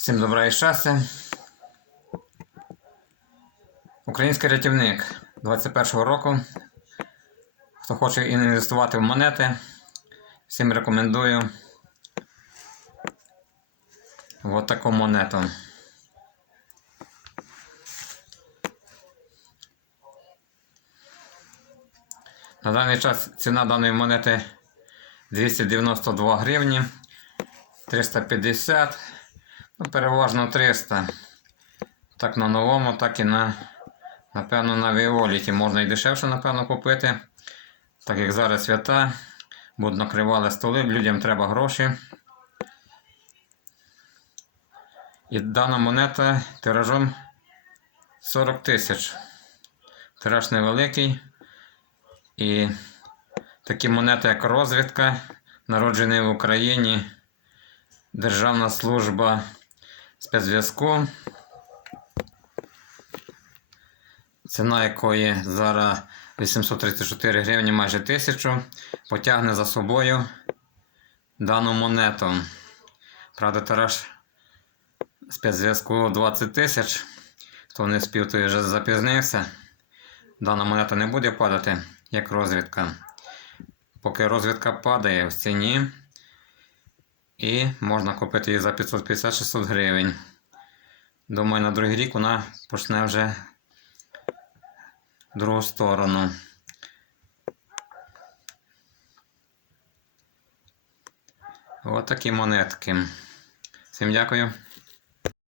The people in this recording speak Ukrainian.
Всім добра і щастя. Український рятівник 21-го року. Хто хоче інвестувати в монети, всім рекомендую от таку монету. На даний час ціна даної монети 292 гривні, 350, ну, переважно 300. Так на новому, так і на, напевно, на Віоліті. Можна і дешевше, напевно, купити. Так як зараз свята, будуть накривали столи, людям треба гроші. І дана монета тиражом 40 тисяч. Тираж невеликий. І такі монети, як розвідка, народжений в Україні, Державна служба спецзв'язку, ціна якої зараз 834 гривні, майже 1000, потягне за собою дану монету. Правда, тираж спецзв'язку 20 тисяч. Хто не спів, той вже запізнився. Дана монета не буде падати, як розвідка. Поки розвідка падає в ціні, і можна купити її за 550-600 гривень. Думаю, на другий рік вона почне вже другу сторону. Ось такі монетки. Всім дякую.